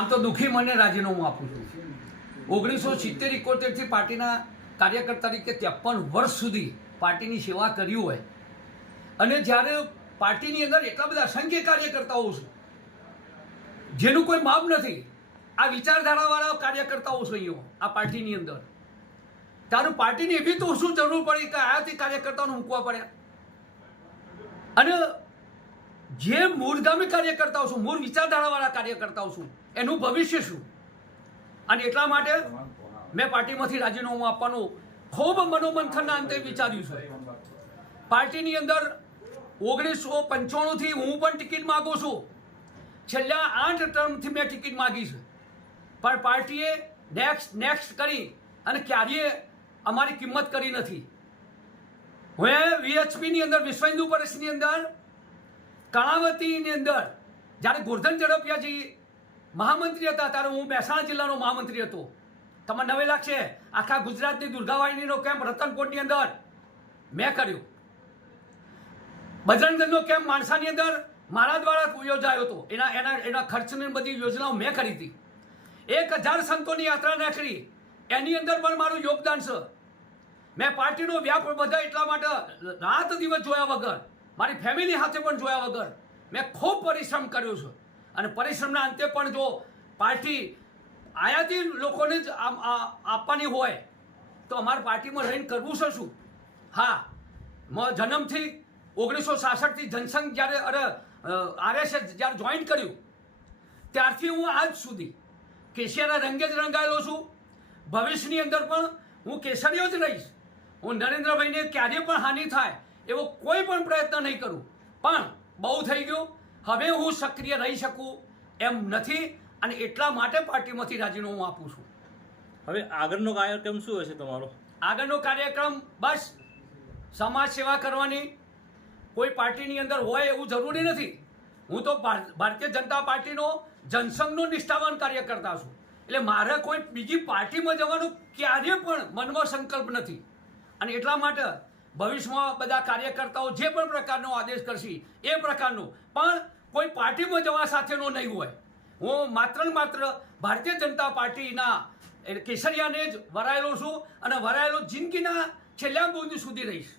આમ તો દુઃખી મને રાજીનામું આપું છું. 1970-71થી પાર્ટીના કાર્યકર તરીકે 53 વર્ષ સુધી પાર્ટીની સેવા કરી હોય અને જ્યારે પાર્ટીની અંદર એટલા બધા અસંખ્ય કાર્યકર્તાઓ છે જેનું કોઈ માપ નથી, આ વિચારધારાવાળા કાર્યકર્તાઓ છે અહીંયા આ પાર્ટીની અંદર, તારું પાર્ટીની એવી તો શું જરૂર પડી કે આયાથી કાર્યકર્તાઓને મૂકવા પડ્યા? અને જે મૂળગામી કાર્યકર્તાઓ છું, મૂળ વિચારધારાવાળા કાર્યકર્તાઓ છું, એનું ભવિષ્ય શું? અને એટલા માટે મેં પાર્ટીમાંથી રાજીનામું આપવાનું ખૂબ મનોમંથનના અંતે વિચાર્યું છે. પાર્ટીની અંદર 1995થી હું પણ ટિકિટ માગું છું. છેલ્લા 8 ટર્મથી મેં ટિકિટ માગી છે, પણ પાર્ટીએ નેક્સ્ટ કરી અને ક્યારેય અમારી કિંમત કરી નથી. હું VHPની અંદર, વિશ્વ હિન્દુ પરિષદની અંદર, કર્ણાવતીની અંદર જ્યારે ગોરધન ઝડપિયાજી મહામંત્રી હતા ત્યારે હું મહેસાણા જિલ્લાનો મહામંત્રી હતો. તમને નવે લાગશે, આખા ગુજરાતની દુર્ગાવાહિનીનો કેમ્પ રતનકોટની અંદર મેં કર્યો. બજરંગદળનો કેમ્પ માણસાની અંદર મારા દ્વારા યોજાયો હતો. એના ખર્ચની બધી યોજનાઓ મેં કરી હતી. 1000 સંતોની યાત્રા નીકળી, એની અંદર પણ મારું યોગદાન છે. મેં પાર્ટીનો વ્યાપ બધા એટલા માટે રાત દિવસ જોયા વગર, મારી ફેમિલી સાથે પણ જોયા વગર મેં ખૂબ પરિશ્રમ કર્યો છે. અને પરિશ્રમના અંતે પણ જો પાર્ટી આયાતી લોકોને જ આપવાની હોય તો અમારી પાર્ટીમાં રહીને કરવું છે શું? હા, જન્મથી 1966થી જનસંઘ જ્યારે RSS જ્યારે જોઈન કર્યું ત્યારથી હું આજ સુધી કેસરિયાના રંગે જ રંગાયેલો છું. ભવિષ્યની અંદર પણ હું કેસરીયો જ રહીશ. હું નરેન્દ્રભાઈને ક્યારેય પણ હાનિ થાય એવો કોઈ પણ પ્રયત્ન નહીં કરું. પણ બહુ થઈ ગયું, હવે હું સક્રિય રહી શકું એમ નથી અને એટલા માટે પાર્ટીમાંથી રાજીનામું આપું છું. હવે આગળનો કાર્યક્રમ શું હશે તમારો? આગળનો કાર્યક્રમ બસ સમાજ સેવા કરવાની. કોઈ પાર્ટીની અંદર હોય એવું જરૂરી નથી. હું તો ભારતીય જનતા પાર્ટીનો જનસંઘનો નિષ્ઠાવાન કાર્યકર્તા છું. એટલે મારે કોઈ બીજી પાર્ટીમાં જવાનો ક્યારેય પણ મનમાં સંકલ્પ નથી. અને એટલા માટે ભવિષ્યમાં બધા કાર્યકર્તાઓ જે પણ પ્રકારનો આદેશ કરશે એ પ્રકારનો, પણ કોઈ પાર્ટીમાં જવા સાથેનો નહીં હોય. હું માત્ર ને માત્ર ભારતીય જનતા પાર્ટીના કેસરિયાને જ વરાયેલો છું અને વરાયેલો જિંદગીના છેલ્લા બુંદ સુધી રહીશ.